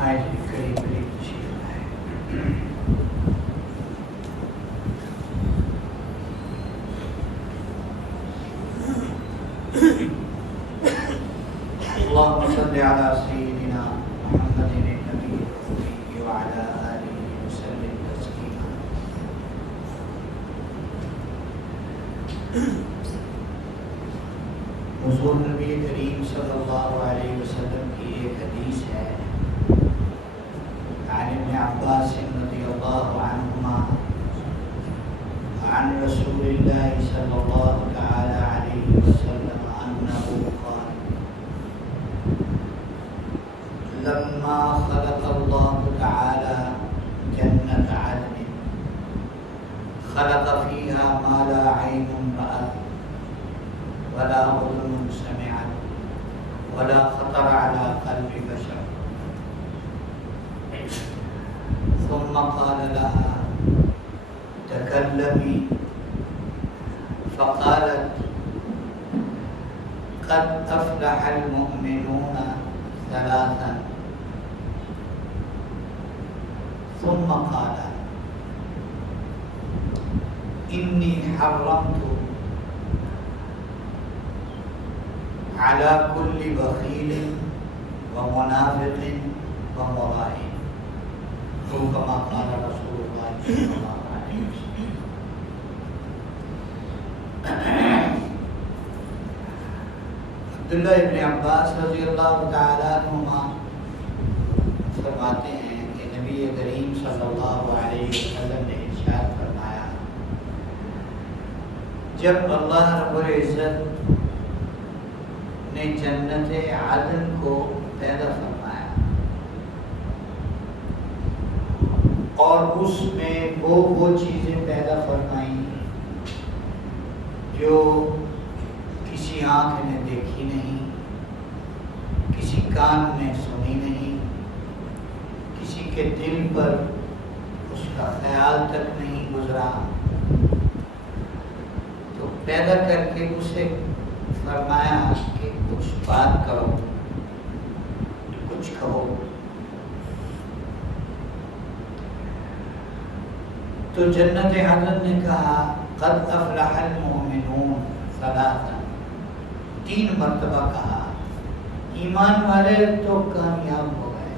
آج قریب تشریف لائے۔ اللهم صل على سيدنا محمد النبي الأمي وعلى آله وسلم تسليما۔ حضور نبی کریم صلی اللہ علیہ وسلم کی ایک حدیث ہے، عن ابن عباس رضی اللہ عنہما عن رسول اللہ صلی اللہ تعالی علیہ وسلم انہ قال لما خلق اللہ تعالی جنت عدن خلق فيها ما لا عين رأت ولا أذن سمعت ولا خطر على قلب بشر، ثم قال لها تكلمي، فقالت قد أفلح المؤمنون ثلاثا، ثم قال إني حرمت على كل بخيل ومنافق ومراهن، تو كما قال رسول الله صلى الله عليه وسلم۔ عبداللہ ابن عباس رضی اللہ تعالیٰ عنہما فرماتے ہیں کہ نبی کریم صلی اللہ علیہ وسلم نے ارشاد فرمایا، جب اللہ رب العزت نے جنت عدن کو پیدا فرمایا اور اس میں وہ چیزیں پیدا فرمائیں جو کسی آنکھ نے دیکھی نہیں، کسی کان نے سنی نہیں، کسی کے دل پر اس کا خیال تک نہیں گزرا، تو پیدا کر کے اسے فرمایا کہ کچھ بات کرو، کچھ کہو۔ تو جنت عدن نے کہا قد افلح المؤمنون ثلاثا، 3 مرتبہ کہا ایمان والے تو کامیاب ہو گئے،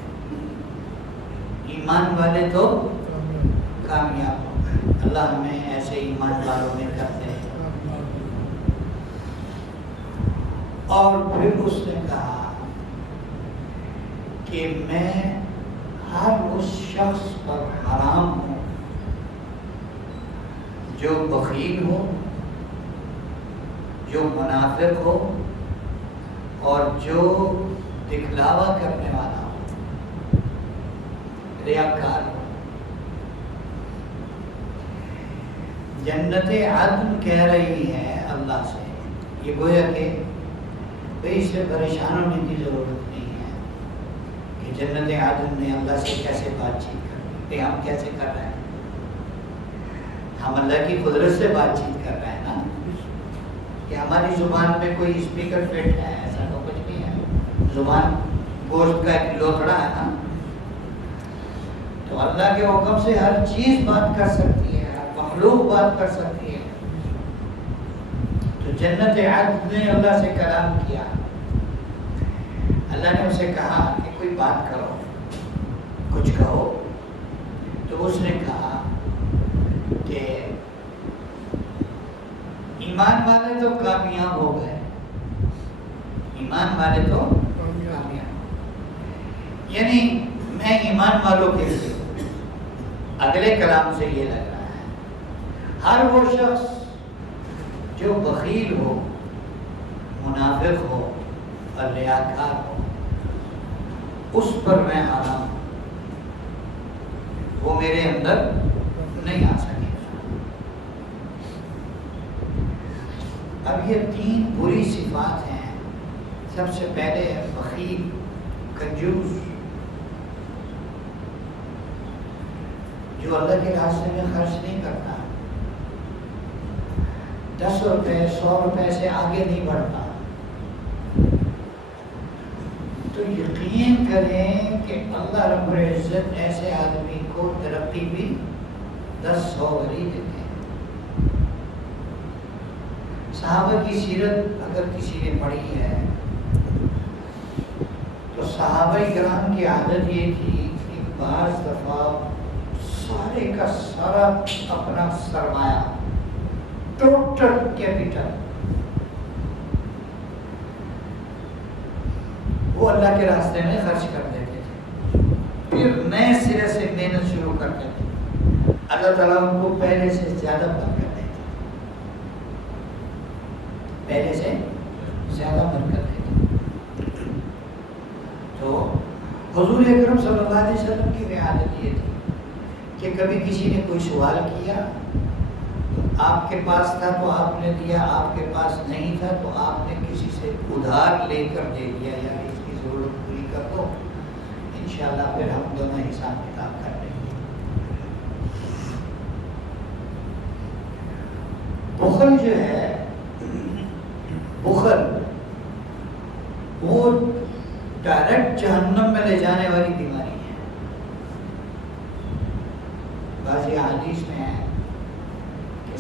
ایمان والے تو کامیاب ہو گئے۔ اللہ ہمیں ایسے ایمان والوں میں کرتے ہیں۔ اور پھر اس نے کہا کہ میں ہر اس شخص پر حرام ہوں جو بخیل ہو، جو منافق ہو اور جو دکھلاوا کرنے والا ہو، ریاکار ہو۔ جنت عدن کہہ رہی ہے اللہ سے، یہ گویا کہ اس سے پریشان ہونے کی ضرورت نہیں ہے کہ جنت عدن نے اللہ سے کیسے بات چیت کرنی، کہ ہم کیسے کر رہے ہیں، ہم اللہ کی قدرت سے بات چیت کر رہے ہیں نا، کہ ہماری زبان پہ کوئی اسپیکر فٹ ہے، ایسا تو کچھ نہیں ہے، زبان گوشت کا ایک لوتھڑا ہے نا، تو اللہ کے حکم سے ہر چیز بات کر سکتی ہے، ہر مخلوق بات کر سکتی ہے۔ تو جنت عدن نے اللہ سے کلام کیا، اللہ نے اسے کہا کہ کوئی بات کرو، کچھ کہو، تو اس نے کہا کہ ایمان والے تو کامیاب ہو گئے، ایمان والے تو کامیاب، یعنی میں ایمان والوں کے لیے اگلے کلام سے یہ لگ رہا ہے، ہر وہ شخص جو بخیل ہو، منافق ہو اور ریاکار ہو، اس پر میں حرام ہوں، وہ میرے اندر نہیں آ سکے گا۔ اب یہ 3 بری صفات ہیں۔ سب سے پہلے ہے بخیل، کنجوس، جو اللہ کے راستے میں خرچ نہیں کرتا، 10 روپے 100 روپے سے آگے نہیں بڑھتا۔ تو تو یقین کریں کہ اللہ رب العزت ایسے آدمی کو ترقی بھی 10-100 وری دیتے ہیں۔ صحابہ کی سیرت اگر کسی نے پڑھی ہے تو صحابہ کرام کی عادت یہ تھی کہ بعض دفعہ سارے کا سارا اپنا سرمایہ، ٹوٹل کیپٹل، وہ اللہ کے راستے میں خرچ کر دیتے تھے، پھر نئے سرے سے محنت شروع کرتے تھے۔ اللہ تعالیٰ ان کو پہلے سے زیادہ برکت دیتے، پہلے سے زیادہ برکت دیتے۔ تو حضور اکرم صلی اللہ علیہ وسلم کی بھی عادت یہ تھی کہ کبھی کسی نے کوئی سوال کیا تو آپ کے پاس تھا تو آپ نے دیا، آپ کے پاس نہیں تھا تو آپ نے کسی سے ادھار لے کر دے دیا، یا اس کی ضرورت پوری کر دو، انشاءاللہ پھر ہم دونوں حساب کتاب کر لیں گے۔ بخل جو ہے، بخل وہ ڈائریکٹ جہنم میں لے جانے والی بیماری ہے۔ بعض احادیث میں ہے کہ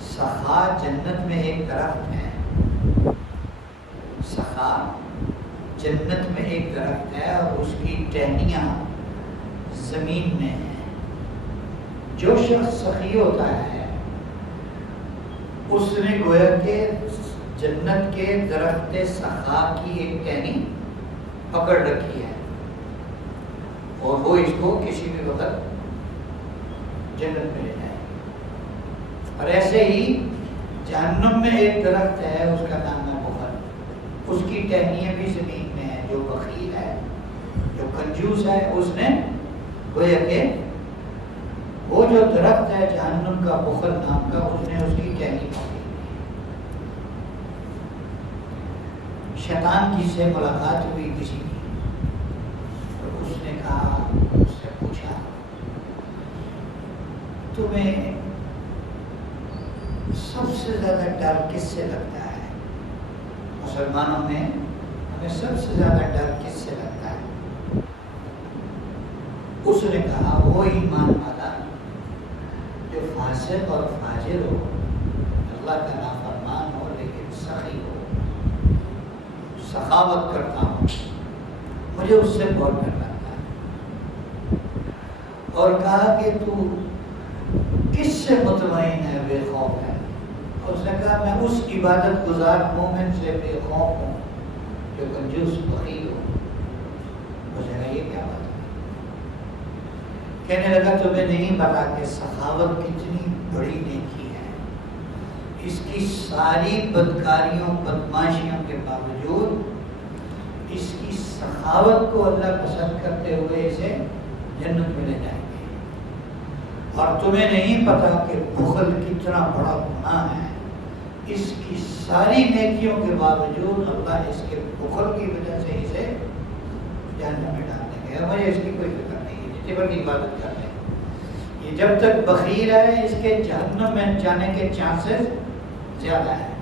سخا جنت میں ایک درخت ہے، سخا جنت میں ایک درخت ہے اور اس کی ٹہنیاں زمین میں ہیں۔ جو شخص سخی ہوتا ہے اس نے گویا کہ جنت کے درخت سخا کی ایک ٹہنی پکڑ رکھی ہے اور وہ اس کو کسی بھی وقت جنت میں لے جائے۔ اور ایسے ہی جہنم میں ایک درخت ہے، اس کا نام ہے بخل، اس کی ٹہنیاں بھی زمین میں ہیں۔ جو بخیل ہے، جو کنجوس ہے، اس نے گویا کہ وہ جو درخت ہے جہنم کا، بخل نام کا، اس نے اس کی ٹہنی پکڑی۔ شیطان کی سے ملاقات ہوئی کسی کی، تو اس نے کہا، اس سے پوچھا تمہیں سب سے زیادہ ڈر کس سے لگتا ہے؟ مسلمانوں میں ہمیں سب سے زیادہ ڈر کس سے لگتا ہے؟ اس نے کہا وہ ایمان والا جو فاسق اور فاجر ہو، اللہ کا نافرمان ہو لیکن سخی ہو، سخاوت کرتا ہوں، مجھے اس سے بہت ڈر لگتا ہے۔ اور کہا کہ تو کس سے مطمئن ہے، بے خوف ہے؟ اور اس نے کہا میں اس عبادت گزار مومن سے بے خوف ہوں جو کنجوس بخیل ہو۔ اس نے کہا یہ کیا بات ہے؟ کہنے لگا تمہیں نہیں پتا کہ سخاوت کتنی بڑی نیکی ہے، اس کی ساری بدکاریوں بدماشیوں کے باوجود اس کی سخاوت کو اللہ پسند کرتے ہوئے اسے جنت میں لے جائیں گے۔ اور تمہیں نہیں پتا کہ بخل کتنا بڑا گناہ ہے، اس کی ساری نیکیوں کے باوجود اللہ اس کے بخل کی وجہ سے اسے جہنم میں ڈال دیں گے۔ مجھے اس کی کوئی فکر نہیں ہے، جتنی بڑی عبادت کر لیں، یہ جب تک بخیل ہے اس کے جہنم میں جانے کے چانسز زیادہ ہیں۔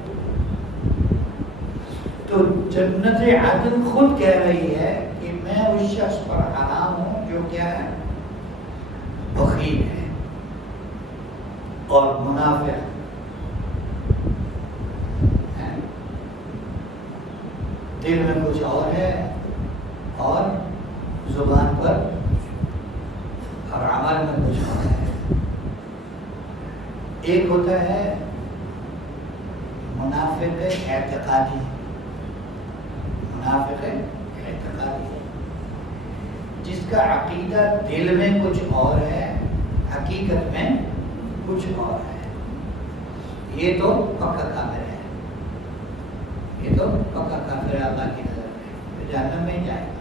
تو جنت عدن خود کہہ رہی ہے کہ میں اس شخص پر حرام ہوں جو کیا ہے، بخیل ہے اور منافق ہے، دل میں کچھ اور ہے اور زبان پر اور عمل میں کچھ اور ہے۔ ایک ہوتا ہے منافق اعتقادی، منافق اعتقادی جس کا عقیدہ دل میں کچھ اور ہے، حقیقت میں کچھ اور ہے، یہ تو پکا کافر ہے، یہ تو پکا کافر ہے اللہ کی نظر میں، جہنم میں جائے گا۔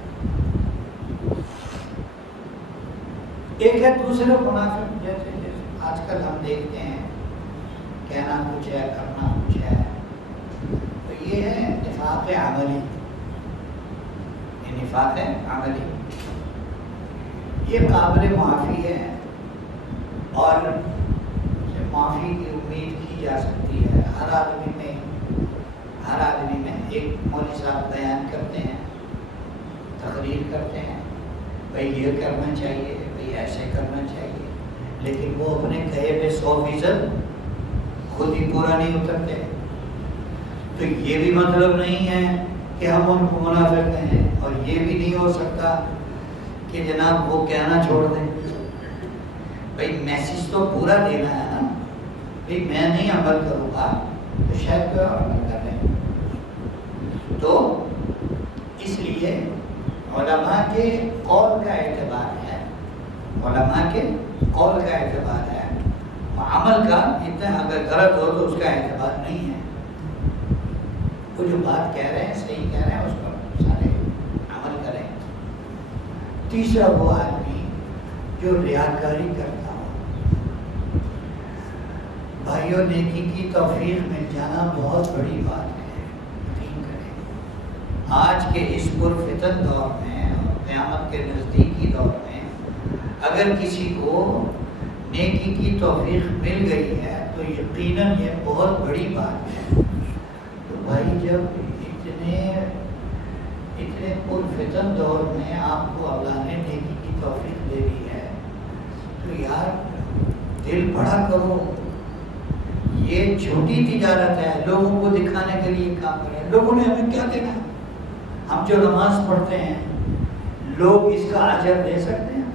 ایک ہے دوسرے منافق، جیسے آج کل ہم دیکھتے ہیں کہنا کچھ ہے کرنا کچھ ہے، تو یہ ہے نفاق عملی، یہ نفاق عملی، یہ قابل معافی ہے اور معافی کی امید کی جا سکتی ہے۔ ہر آدمی میں ہر آدمی میں ایک مولوی صاحب بیان کرتے ہیں، تقریر کرتے ہیں، بھائی یہ کرنا چاہیے، بھائی ایسے کرنا چاہیے، لیکن وہ اپنے کہے پہ 100% خود ہی پورا نہیں اترتے. تو یہ بھی مطلب نہیں ہے کہ ہم ان کو منافق کہیں، اور یہ بھی نہیں ہو سکتا کہ جناب وہ کہنا چھوڑ دیں. بھائی میسج تو پورا دینا ہے نا. بھائی میں نہیں عمل کروں گا تو شاید کوئی اور عمل کر لیں. تو اس لیے علماء کے قول کا اعتبار ہے، علماء کے قول کا اعتبار ہے، عمل کا اتنا اگر غلط ہو تو اس کا اعتبار نہیں ہے. وہ جو بات کہہ رہے ہیں صحیح کہہ رہے ہیں، اس پر سارے عمل کریں. تیسرا وہ آدمی جو ریاکاری کرتا ہو. بھائیوں نیکی کی توفیق مل جانا بہت بڑی بات ہے، یقین کریں. آج کے اس پرفتن دور میں اور قیامت کے نزدیکی دور میں اگر کسی کو نیکی کی توفیق مل گئی ہے تو یقیناً یہ بہت بڑی بات ہے. تو بھائی جب اتنے پرفتن دور میں آپ کو اللہ نے نیکی کی توفیق دے دی ہے تو یار دل بڑا کرو. یہ چھوٹی تجارت ہے، لوگوں کو دکھانے کے لیے کام کریں. لوگوں نے ہمیں کیا دینا؟ ہم جو نماز پڑھتے ہیں لوگ اس کا اجر دے سکتے ہیں؟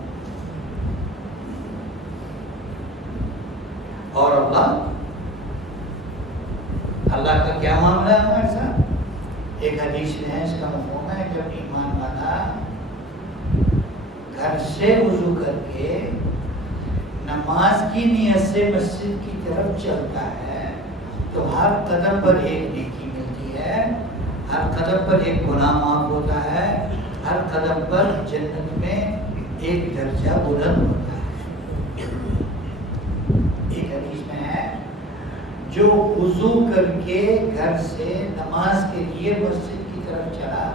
اور اللہ کا کیا معاملہ ہے ہمارے ساتھ؟ ایک حدیث میں ہے، اس کا مفہوم ہے جب ایمان والا گھر سے وضو کر کے نماز کی نیت سے مسجد کی طرف چلتا ہے تو ہر قدم پر ایک نیکی ملتی ہے، ہر قدم پر ایک گناہ معاف ہوتا ہے، ہر قدم پر جنت میں ایک درجہ بلند ہوتا ہے. ایک حدیث میں ہے جو وضو کر کے گھر سے نماز کے لیے مسجد کی طرف چلا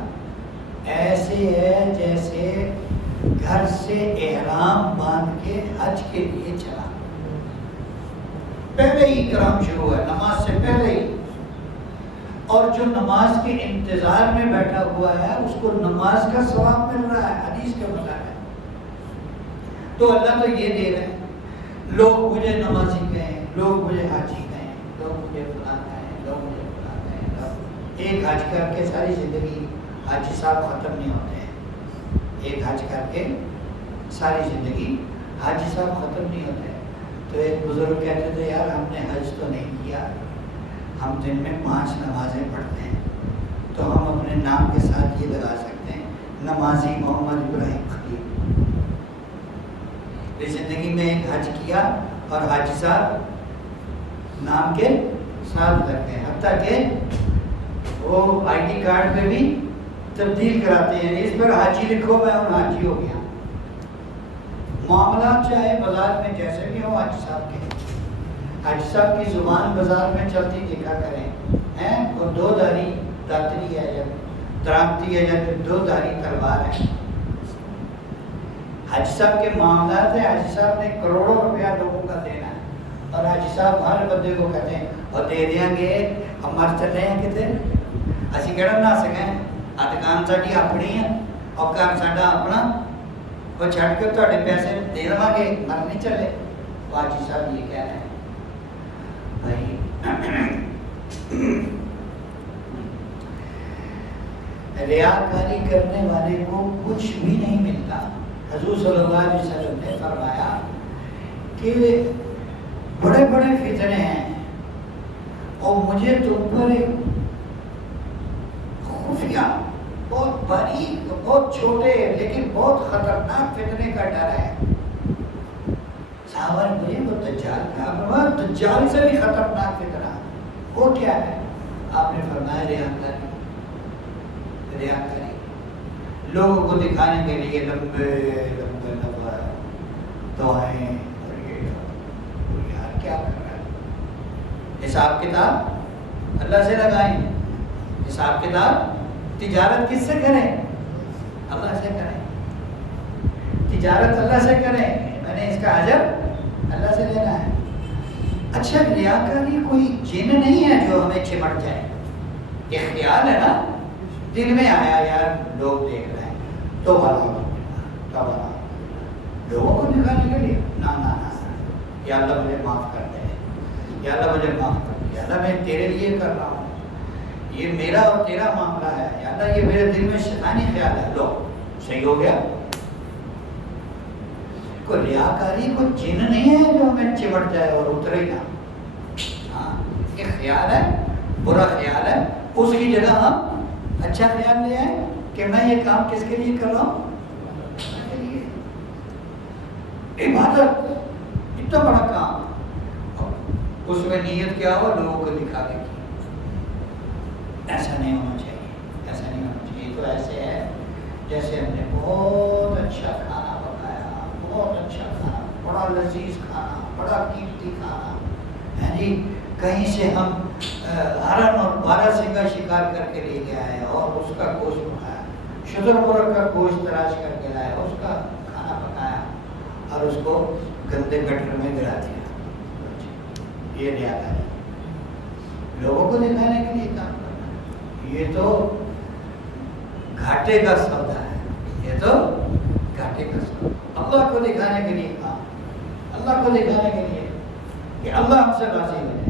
ایسے ہے جیسے گھر سے احرام باندھ کے حج کے لیے چلا. پہلے ہی کرام شروع ہے نماز سے پہلے ہی. اور جو نماز کے انتظار میں بیٹھا ہوا ہے اس کو نماز کا ثواب مل رہا ہے حدیث کے مطابق. تو اللہ تو یہ دے رہے ہیں لوگ مجھے نمازی کہیں، لوگ مجھے حاجی کہیں، لوگ مجھے فلاں کہیں، لوگ مجھے فلاں کہیں. ایک حج کر کے ساری زندگی حاجی صاحب ختم نہیں ہوتے ہیں. ایک حج کر کے ساری زندگی حاجی صاحب ختم نہیں ہوتے. تو ایک بزرگ کہتے تھے یار ہم نے حج تو نہیں کیا، ہم دن میں 5 نمازیں پڑھتے ہیں، تو ہم اپنے نام کے ساتھ یہ لگا سکتے ہیں نمازی محمد ابراہیم خلیل. زندگی میں ایک حج کیا اور حاجی صاحب نام کے ساتھ رکھتے ہیں، حتیٰ کہ وہ آئی ڈی کارڈ پہ بھی تبدیل کراتے ہیں، اس پر حاجی لکھو میں ہوں حاجی ہو گیا. معاملات چاہے بازار میں جیسے بھی ہو حاجی صاحب کے، حاجی صاحب کی زبان بازار میں چلتی دیکھا کریں. وہ 2 دھاری داتری ہے یا ترامتی ہے یا 2 دھاری تلوار ہے. حاجی صاحب کے معاملات ہیں، حاجی صاحب نے کروڑوں روپیہ لوگوں کا دینا ہے اور حاجی صاحب ہر بندے کو کہتے ہیں اور دے دیں گے ہم مر چلے ہیں کتنے اسی کہڑا نہ سکیں. دکان ساری اپنی ہے اور گھر ساڈا اپنا، وہ چھڑ کے تھوڑے پیسے دے دیں گے مر نہیں چلے. حاجی صاحب یہ کہہ رہے ہیں بھائی ریاکاری کرنے والے کو کچھ بھی نہیں ملتا. حضور صلی اللہ علیہ وسلم نے فرمایا کہ بڑے بڑے فتنے ہیں اور مجھے تم پر ایک خفیہ بہت باریک بہت چھوٹے لیکن بہت خطرناک فتنے کا ڈر ہے. صحابہ نے مجھے وہ دجال کہا، دجال سے بھی خطرناک فتنہ وہ کیا ہے؟ آپ نے فرمایا ریاکاری. ریاکاری لوگوں کو دکھانے کے لیے لمبے لمبے دعائیں اور یہ یار کیا کر رہا ہے؟ حساب کتاب اللہ سے لگائیں. حساب کتاب تجارت کس سے کریں؟ اللہ سے کریں. تجارت اللہ سے کریں، میں نے اس کا اجر اللہ سے لینا ہے. اچھا ریاکاری کوئی جن نہیں ہے جو ہمیں چمٹ جائے. یہ خیال ہے نا، دل میں آیا یار لوگ دیکھ رہے ہیں تو بھلا لوگوں کو دکھانے کے لیے نہ یا اللہ مجھے معاف کر دے، یا اللہ مجھے معاف کر دے، یا اللہ میں تیرے لیے کر رہا ہوں، یہ میرا اور تیرا معاملہ ہے، یا اللہ یہ میرے دل میں شیطانی خیال ہے، لو صحیح ہو گیا۔ کوئی ریاکاری کوئی جن نہیں ہے جو ہمیں چمٹ جائے اور اترے نہ، ہاں یہ خیال ہے، برا خیال ہے، اس کی جگہ ہم اچھا خیال لے آئے کہ میں یہ کام کس کے لیے کر رہا ہوں، عبادت اتنا بڑا کام، اس میں نیت کیا ہو لوگوں کو دکھانے کی، ایسا نہیں ہونا چاہیے، ایسا نہیں ہونا چاہیے۔ تو ایسے ہے جیسے ہم نے بہت اچھا کھانا پکایا، بہت اچھا کھانا، بڑا لذیذ کھانا، بڑا قیمتی کھانا ہے جی، کہیں سے ہم ہرن اور بارہسنگا شکار کر کے لے کے آئے اور اس کا گوشت پکایا، شتر مرغ کا گوشت تلاش کر کے لائے، اس کا کھانا پکایا اور اس کو گندے گٹر میں گرا دیا، یہ ریاکاری لوگوں کو دکھانے کے لیے کام کرنا، یہ تو گھاٹے کا سودا ہے، یہ تو گھاٹے کا سودا، اللہ کو دکھانے کے لیے کام، اللہ کو دکھانے کے لیے کہ اللہ ہم سے راضی ہو جائے۔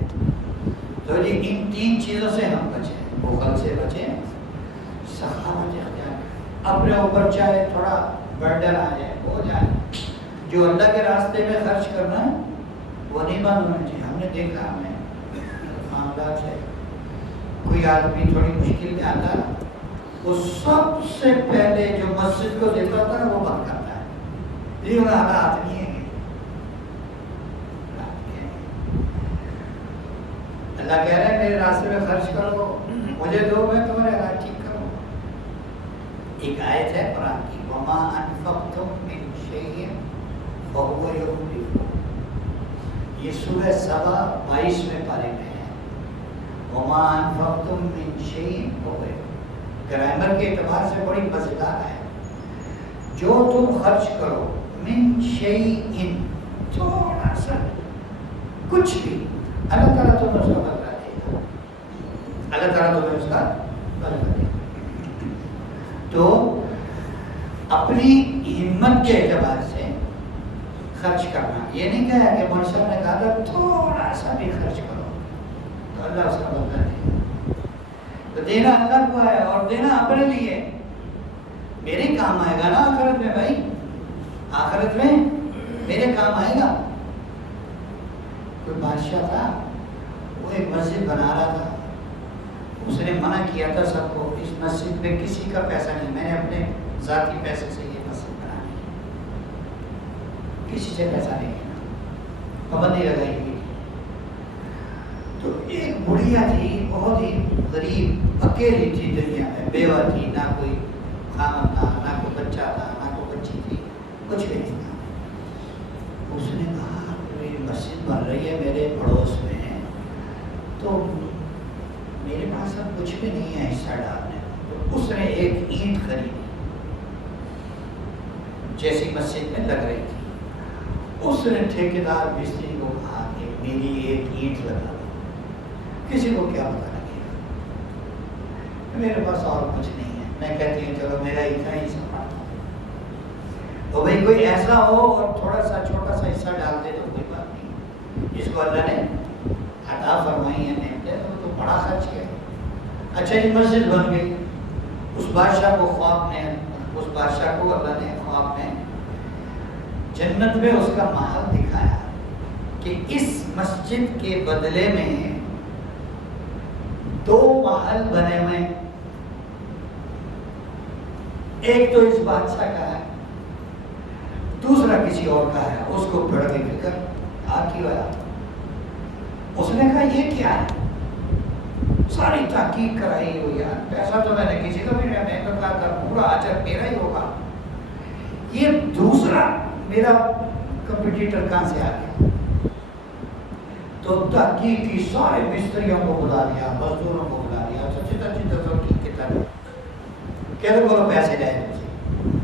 تو جی ان تین چیزوں سے ہم بچیں، بخل سے بچیں، سخاوت اختیار کریں، اپنے اوپر چاہے تھوڑا برڈن آ جائے ہو جائے، جو اللہ کے راستے میں خرچ کرنا ہے وہ نہیں بند ہونا چاہیے۔ ہم نے دیکھا ہمیں معاملات ہے، کوئی آدمی تھوڑی مشکل میں آتا ہے، وہ سب سے پہلے جو مسجد کو دیتا تھا وہ بند کرتا ہے، یہ حالات نہیں ہے۔ اللہ کہہ رہے ہیں میرے راستے میں خرچ کرو، مجھے دو میں تمہارے حالات ٹھیک کروں۔ ایک آیت ہے قرآن کی، وَمَا أَنفَقْتُم مِّن شَيْءٍ فَهُوَ يُخْلِفُهُ، یہ سورہ سبا 22ویں پارے میں ہے، وَمَا أَنفَقْتُم مِّن شَيْءٍ فَهُوَ يُخْلِفُهُ، گرامر کے اعتبار سے بڑی مزیدار ہے، جو تم خرچ کرو، من شیء تھوڑا سا کچھ بھی، اللہ تعالیٰ تمہیں اس کا بدلہ دے گا، اللہ تعالیٰ تمہیں اس کا بدلہ دے گا۔ تو اپنی ہمت کے اعتبار سے خرچ کرنا، یہ نہیں کہا کہ مولوی صاحب نے کہا تھا تھوڑا سا بھی خرچ کرو تو اللہ اس کا بدلہ دے گا، تو دینا اللہ کو ہے اور دینا اپنے لیے، میرے کام آئے گا نا آخرت میں، بھائی آخرت میں میرے کام آئے گا۔ کوئی بادشاہ تھا، وہ ایک مسجد بنا رہا تھا، اس نے منع کیا تھا سب کو، اس مسجد میں کسی کا پیسہ نہیں، میں نے اپنے ذاتی پیسے سے یہ مسجد بنانی ہے، کسی سے پیسہ نہیں لینا، پابندی لگائی ہوئی تھی۔ تو ایک بڑھیا تھی، بہت ہی غریب، اکیلی تھی دنیا میں، بیوہ تھی، نہ کوئی خامد تھا، نہ کوئی بچہ تھا، نہ کوئی بچی تھی، کچھ بھی نہیں تھا۔ اس نے کہا مسجد بن رہی ہے میرے پڑوس میں ہے، تو میرے پاس اب کچھ بھی نہیں ہے حصہ ڈالنے، تو اس نے ایک اینٹ خریدی جیسی مسجد میں لگ رہی تھی، اس نے ٹھیکیدار مستری کو کہا کہ میری ایک اینٹ لگا دو، کسی کو کیا پتہ لگے گا، میرے پاس اور کچھ نہیں ہے، میں کہتی ہوں چلو میرا اتنا ہی حصہ پڑتا ہوں، تو بھائی کوئی ایسا ہو اور تھوڑا سا چھوٹا سا حصہ ڈال دے تو کوئی بات نہیں، جس کو اللہ نے عطا فرمائی ہے نعمتیں تو بڑا خرچ کیا۔ اچھا جی مسجد بن گئی، اس بادشاہ کو خواب میں، اس بادشاہ کو اللہ نے خواب میں جنت میں اس کا محل دکھایا کہ اس مسجد کے بدلے میں 2 محل بنے ہوئے، ایک تو اس بادشاہ کا ہے، دوسرا کسی اور کا ہے۔ اس کو بڑھ گئی فکر، کی ہوا، اس نے کہا یہ کیا ہے، ساری تحقیق کرائی ہو یار، پیسہ تو میں نے کسی کو بھی نہیں، میں تو کہا تھا پورا اجر میرا ہی ہوگا، یہ دوسرا میرا کمپٹیٹر کہاں سے آ گیا؟ تو تحقیق کی، سارے مستریوں کو بلا لیا، مزدوروں کو بلا لیا، سچی تحقیق کی طرح کہتے بولو پیسے جائے مجھے،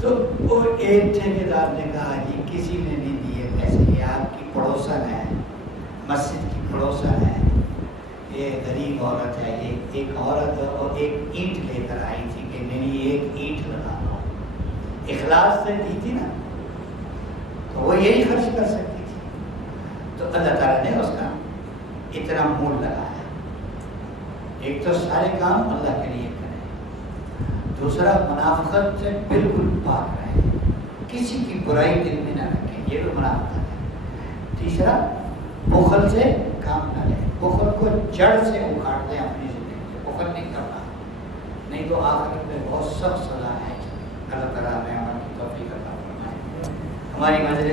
تو وہ ایک ٹھیکیدار نے کہا جی کسی نے نہیں دیے پیسے، یہ آپ کی پڑوسن ہے، مسجد کی پڑوسن ہے، یہ غریب عورت ہے، یہ ایک عورت اور ایک اینٹ لے کر آئی تھی کہ میری ایک اینٹ لگا دو، اخلاص سے دی تھی نا، تو وہ یہی خرچ کر سکتی تھی، تو اللہ تعالیٰ نے اس کا اتنا مول لگایا۔ ایک تو سارے کام اللہ کے لیے کریں، دوسرا منافقت سے بالکل پاک رہیں، کسی کی برائی دل میں نہ رکھیں، یہ تو منافقت ہے۔ تیسرا بخل سے کام نہ لیں، بخل کو جڑ سے اکھاڑ دیں اپنی زندگی سے، بخل نہیں کرنا، نہیں تو آخرت میں بہت سخت سزا ہے۔ اللہ تعالیٰ ہمیں عمل کی توفیق عطا فرمائے۔ ہماری مجلس